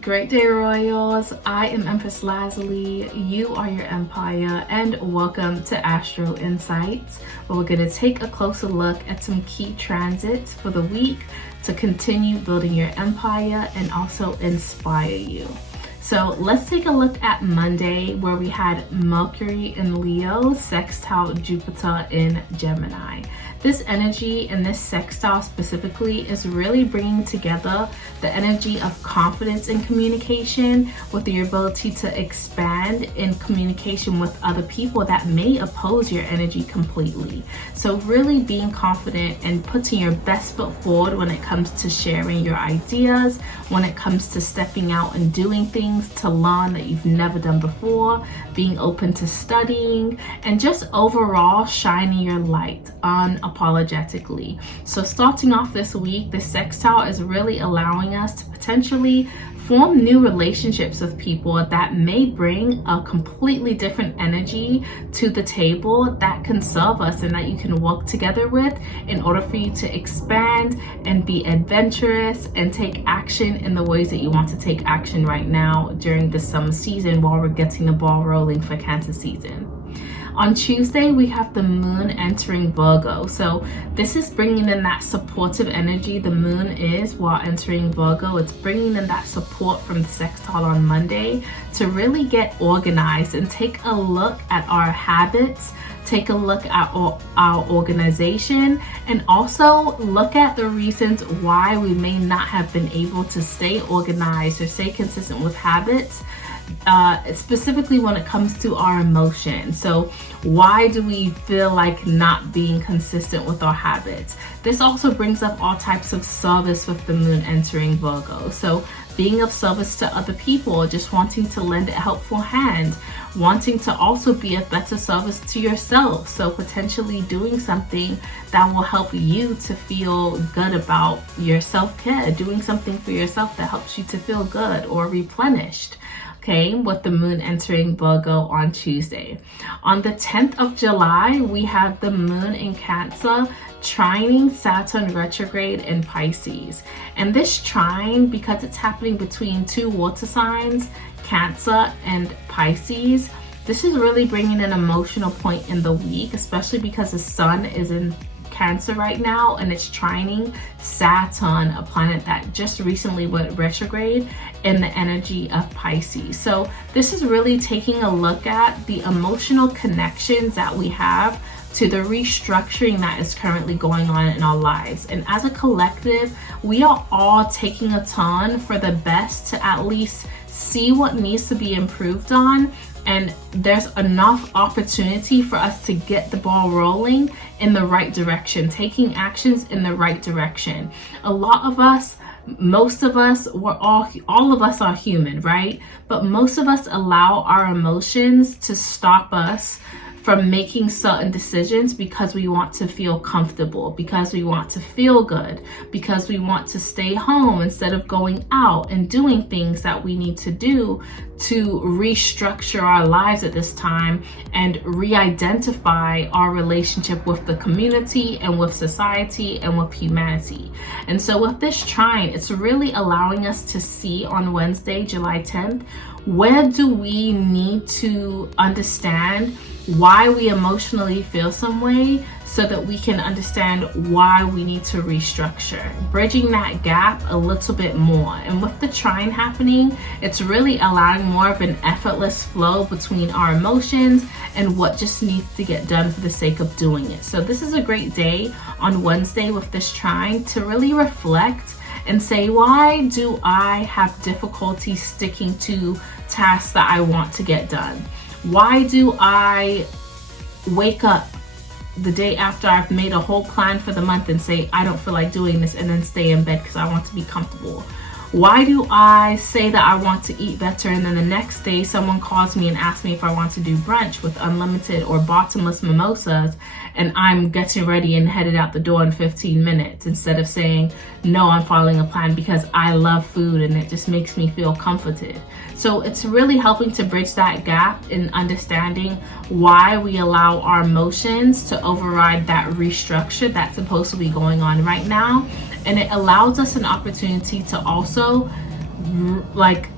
Great day, Royals. I am EmpressLazulii. You are your empire, and welcome to Astro Insights, where we're going to take a closer look at some key transits for the week to continue building your empire and also inspire you. So let's take a look at Monday, where we had Mercury in Leo sextile Jupiter in Gemini. This energy and this sextile specifically is really bringing together the energy of confidence in communication with your ability to expand in communication with other people that may oppose your energy completely. So really being confident and putting your best foot forward when it comes to sharing your ideas, when it comes to stepping out and doing things to learn that you've never done before, being open to studying, and just overall shining your light unapologetically. So starting off this week, the sextile is really allowing us to potentially form new relationships with people that may bring a completely different energy to the table that can serve us and that you can work together with in order for you to expand and be adventurous and take action in the ways that you want to take action right now during the summer season while we're getting the ball rolling for Cancer season. On Tuesday, we have the moon entering Virgo. So this is bringing in that supportive energy. The moon is, while entering Virgo, it's bringing in that support from the sextile on Monday to really get organized and take a look at our habits, take a look at our organization, and also look at the reasons why we may not have been able to stay organized or stay consistent with habits. Specifically when it comes to our emotions. So why do we feel like not being consistent with our habits? This also brings up all types of service with the moon entering Virgo. So being of service to other people, just wanting to lend a helpful hand, wanting to also be a better service to yourself. So potentially doing something that will help you to feel good about your self-care, doing something for yourself that helps you to feel good or replenished. Okay, with the moon entering Virgo on Tuesday. On the 10th of July, we have the moon in Cancer trining Saturn retrograde in Pisces. And this trine, because it's happening between two water signs, Cancer and Pisces, this is really bringing an emotional point in the week, especially because the sun is in Cancer right now and it's trining Saturn, a planet that just recently went retrograde, in the energy of Pisces. So this is really taking a look at the emotional connections that we have to the restructuring that is currently going on in our lives. And as a collective, we are all taking a turn for the best to at least see what needs to be improved on. And there's enough opportunity for us to get the ball rolling in the right direction, taking actions in the right direction. A lot of us, most of us, all of us are human, right? But most of us allow our emotions to stop us from making certain decisions because we want to feel comfortable, because we want to feel good, because we want to stay home instead of going out and doing things that we need to do to restructure our lives at this time and re-identify our relationship with the community and with society and with humanity. And so with this trine, it's really allowing us to see on Wednesday, July 10th, where do we need to understand why we emotionally feel some way so that we can understand why we need to restructure, bridging that gap a little bit more. And with the trine happening, it's really allowing more of an effortless flow between our emotions and what just needs to get done for the sake of doing it. So this is a great day on Wednesday with this trine to really reflect and say, why do I have difficulty sticking to tasks that I want to get done? Why do I wake up the day after I've made a whole plan for the month and say, I don't feel like doing this, and then stay in bed because I want to be comfortable? Why do I say that I want to eat better and then the next day someone calls me and asks me if I want to do brunch with unlimited or bottomless mimosas and I'm getting ready and headed out the door in 15 minutes instead of saying, no, I'm following a plan because I love food and it just makes me feel comforted. So it's really helping to bridge that gap in understanding why we allow our emotions to override that restructure that's supposed to be going on right now. And it allows us an opportunity to also like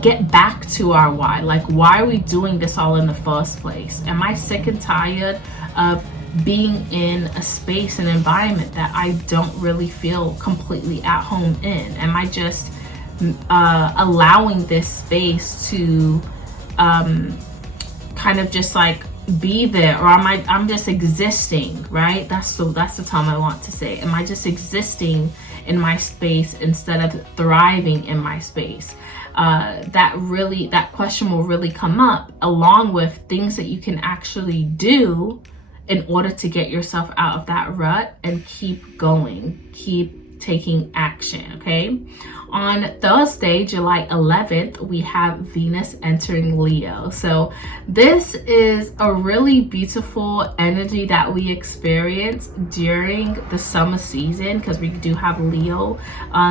get back to our why. Like, why are we doing this all in the first place? Am I sick and tired of being in a space and environment that I don't really feel completely at home in? Am I just allowing this space to kind of just like be there, or I'm just existing, right? That's the term I want to say. Am I just existing in my space instead of thriving in my space? That question will really come up, along with things that you can actually do in order to get yourself out of that rut and keep going, keep taking action. Okay, on Thursday, July 11th, we have Venus entering Leo. So this is a really beautiful energy that we experience during the summer season, because we do have Leo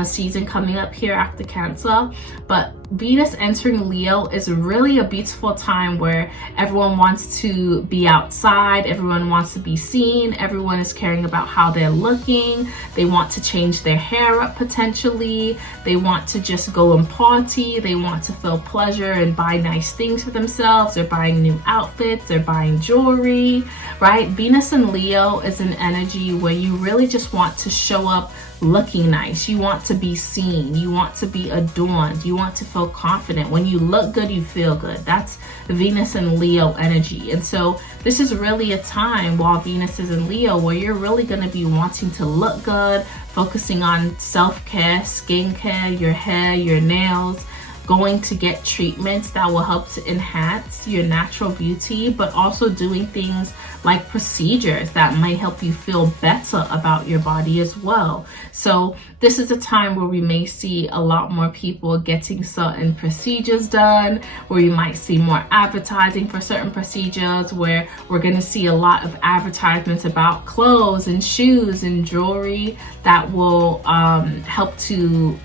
season coming up here after Cancer. But Venus entering Leo is really a beautiful time where everyone wants to be outside, everyone wants to be seen, everyone is caring about how they're looking, they want to change their hair up potentially, they want to just go and party, they want to feel pleasure and buy nice things for themselves, they're buying new outfits, they're buying jewelry, right? Venus in Leo is an energy where you really just want to show up looking nice. You want to be seen, you want to be adorned, you want to feel confident. When you look good, you feel good. That's Venus and Leo energy. And so this is really a time while Venus is in Leo where you're really going to be wanting to look good, focusing on self-care, skincare, your hair, your nails, going to get treatments that will help to enhance your natural beauty, but also doing things like procedures that might help you feel better about your body as well. So this is a time where we may see a lot more people getting certain procedures done, where you might see more advertising for certain procedures, where we're going to see a lot of advertisements about clothes and shoes and jewelry that will help to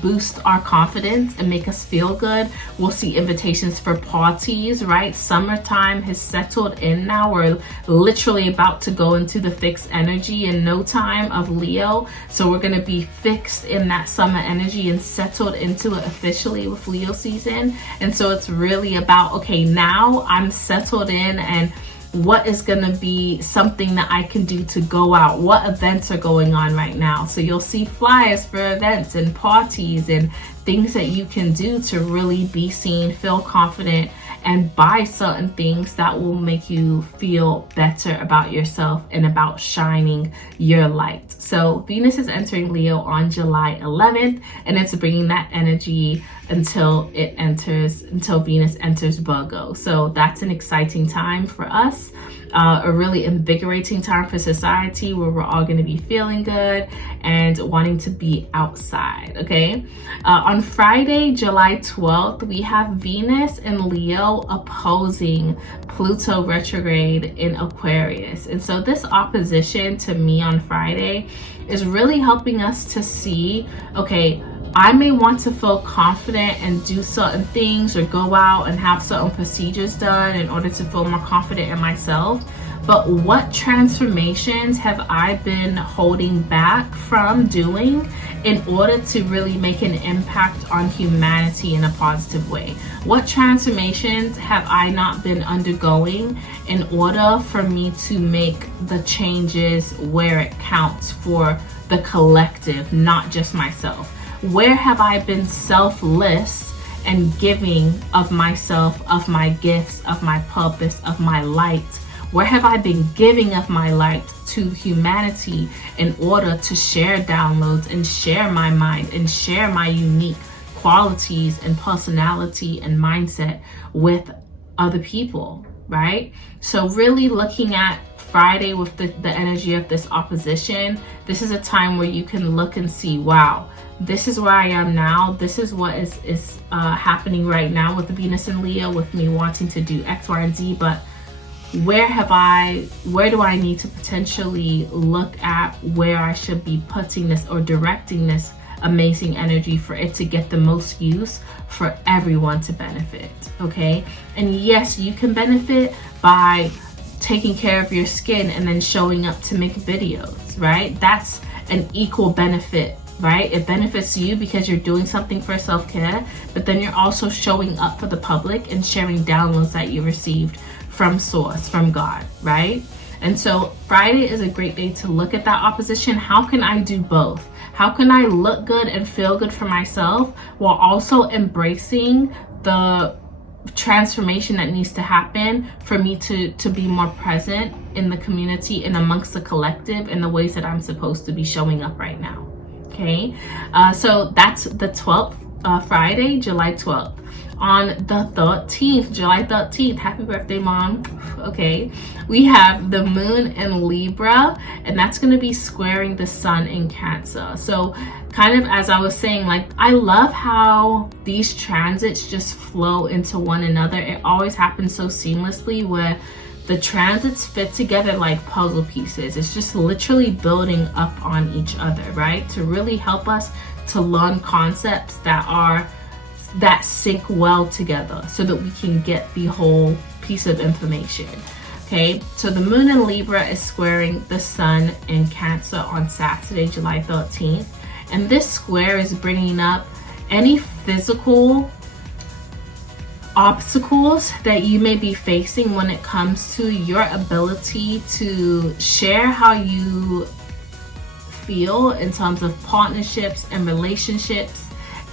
boost our confidence and make us feel good. We'll see invitations for parties, right? Summertime has settled in now. We're literally about to go into the fixed energy in no time of Leo. So we're going to be fixed in that summer energy and settled into it officially with Leo season. And so it's really about, okay, now I'm settled in, and what is going to be something that I can do to go out? What events are going on right now? So you'll see flyers for events and parties and things that you can do to really be seen, feel confident, and buy certain things that will make you feel better about yourself and about shining your light. So Venus is entering Leo on July 11th, and it's bringing that energy until Venus enters Virgo. So that's an exciting time for us, a really invigorating time for society, where we're all going to be feeling good and wanting to be outside. Okay, on Friday, July 12th, we have Venus in Leo opposing Pluto retrograde in Aquarius. And so this opposition to me on Friday is really helping us to see, okay, I may want to feel confident and do certain things or go out and have certain procedures done in order to feel more confident in myself. But what transformations have I been holding back from doing in order to really make an impact on humanity in a positive way? What transformations have I not been undergoing in order for me to make the changes where it counts for the collective, not just myself? Where have I been selfless and giving of myself, of my gifts, of my purpose, of my light? Where have I been giving of my light to humanity in order to share downloads and share my mind and share my unique qualities and personality and mindset with other people, right? So really looking at Friday with the energy of this opposition, this is a time where you can look and see, wow, this is where I am now. This is what is happening right now with Venus and Leo, with me wanting to do X, Y, and Z. But where do I need to potentially look at where I should be putting this or directing this amazing energy for it to get the most use for everyone to benefit, okay? And yes, you can benefit by taking care of your skin and then showing up to make videos, right? That's an equal benefit right? It benefits you because you're doing something for self-care, but then you're also showing up for the public and sharing downloads that you received from source, from God, right? And so Friday is a great day to look at that opposition. How can I do both? How can I look good and feel good for myself while also embracing the transformation that needs to happen for me to be more present in the community and amongst the collective in the ways that I'm supposed to be showing up right now? Okay, so that's the 12th, Friday, July 12th. On the 13th, July 13th, happy birthday, Mom. Okay, we have the moon in Libra, and that's going to be squaring the sun in Cancer. So kind of as I was saying, like, I love how these transits just flow into one another. It always happens so seamlessly where the transits fit together like puzzle pieces. It's just literally building up on each other, right? To really help us to learn concepts that sync well together so that we can get the whole piece of information. Okay, so the moon in Libra is squaring the sun in Cancer on Saturday, July 13th. And this square is bringing up any physical obstacles that you may be facing when it comes to your ability to share how you feel in terms of partnerships and relationships,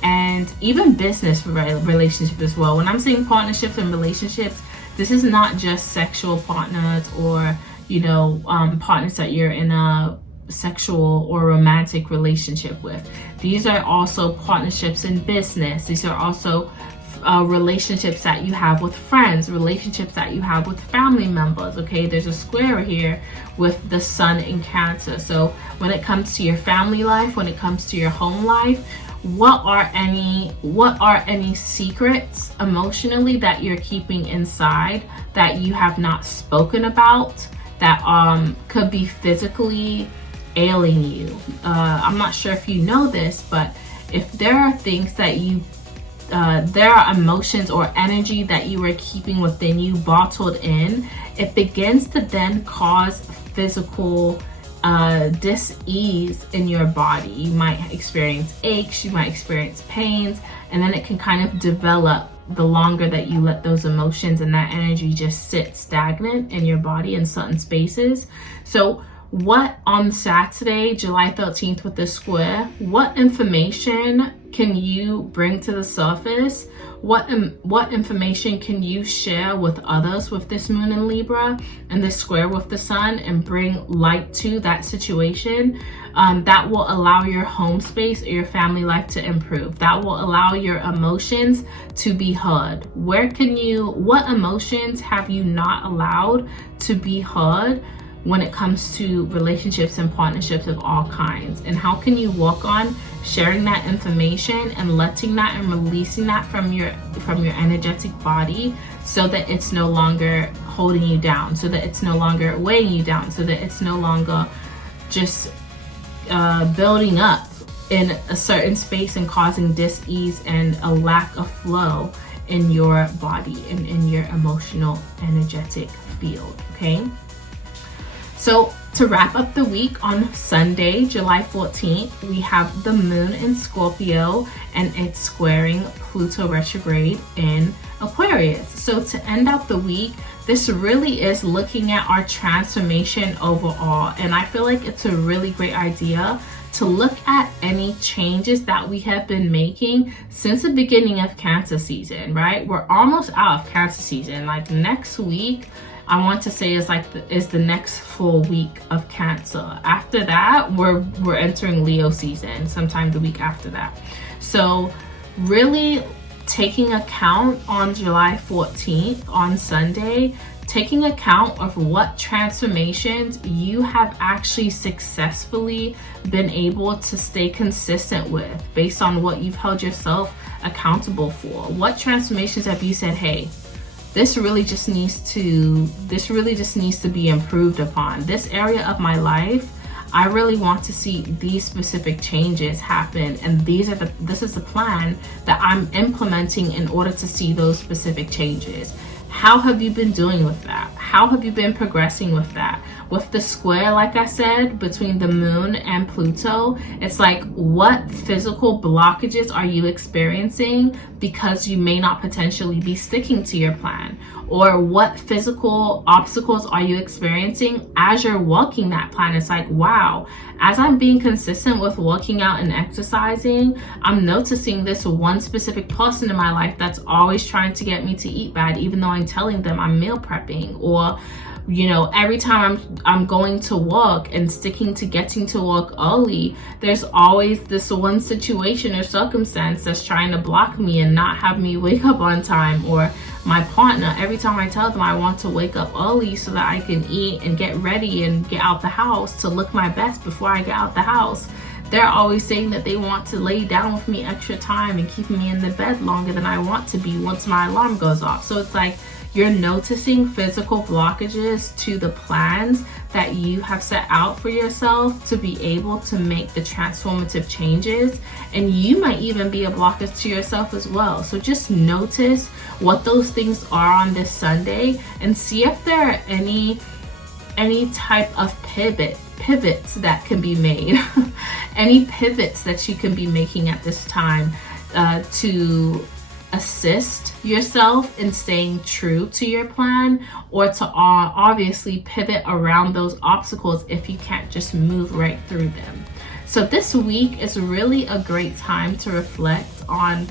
and even business relationships as well. When I'm saying partnerships and relationships, this is not just sexual partners or, you know, partners that you're in a sexual or romantic relationship with. These are also partnerships in business. These are also relationships that you have with friends, relationships that you have with family members. Okay, there's a square here with the sun in Cancer. So when it comes to your family life, when it comes to your home life, what are any secrets emotionally that you're keeping inside that you have not spoken about, that could be physically ailing you? I'm not sure if you know this, but if there are things that there are emotions or energy that you are keeping within you bottled in, it begins to then cause physical dis-ease in your body. You might experience aches, you might experience pains, and then it can kind of develop the longer that you let those emotions and that energy just sit stagnant in your body in certain spaces. So what on Saturday, July 13th with this square, what information can you bring to the surface? What information can you share with others with this moon in Libra and this square with the sun, and bring light to that situation that will allow your home space or your family life to improve, that will allow your emotions to be heard? What emotions have you not allowed to be heard when it comes to relationships and partnerships of all kinds? And how can you work on sharing that information and letting that and releasing that from your energetic body, so that it's no longer holding you down, so that it's no longer weighing you down, so that it's no longer just building up in a certain space and causing dis-ease and a lack of flow in your body and in your emotional energetic field. Okay, so to wrap up the week, on Sunday, July 14th, we have the moon in Scorpio, and it's squaring Pluto retrograde in Aquarius. So to end out the week, this really is looking at our transformation overall. And I feel like it's a really great idea to look at any changes that we have been making since the beginning of Cancer season, right? We're almost out of Cancer season. Like next week, I want to say is the next full week of Cancer. After that, we're entering Leo season sometime the week after that. So really taking account on July 14th, on Sunday, taking account of what transformations you have actually successfully been able to stay consistent with based on what you've held yourself accountable for. What transformations have you said, hey, this really just needs to be improved upon. This area of my life, I really want to see these specific changes happen, and this is the plan that I'm implementing in order to see those specific changes. How have you been doing with that? How have you been progressing with that? With the square, like I said, between the moon and Pluto, it's like, what physical blockages are you experiencing because you may not potentially be sticking to your plan? Or what physical obstacles are you experiencing as you're walking that plan? It's like, wow, as I'm being consistent with working out and exercising, I'm noticing this one specific person in my life that's always trying to get me to eat bad, even though I'm telling them I'm meal prepping. Or, you know, every time I'm going to work and sticking to getting to work early, there's always this one situation or circumstance that's trying to block me and not have me wake up on time. Or my partner, every time I tell them I want to wake up early so that I can eat and get ready and get out the house to look my best before I get out the house, they're always saying that they want to lay down with me extra time and keep me in the bed longer than I want to be once my alarm goes off. So it's like, you're noticing physical blockages to the plans that you have set out for yourself to be able to make the transformative changes. And you might even be a blockage to yourself as well. So just notice what those things are on this Sunday and see if there are any type of pivots that can be made. Any pivots that you can be making at this time to assist yourself in staying true to your plan, or to obviously pivot around those obstacles if you can't just move right through them. So this week is really a great time to reflect on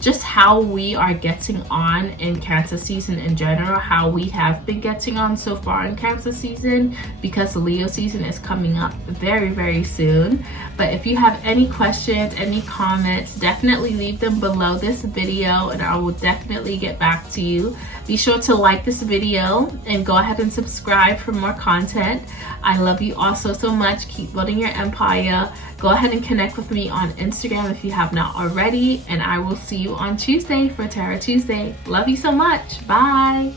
just how we are getting on in Cancer season in general, how we have been getting on so far in Cancer season, because Leo season is coming up very, very soon. But if you have any questions, any comments, definitely leave them below this video and I will definitely get back to you. Be sure to like this video and go ahead and subscribe for more content. I love you all so much. Keep building your empire. Go ahead and connect with me on Instagram if you have not already, and I will see you on Tuesday for Tarot Tuesday. Love you so much. Bye.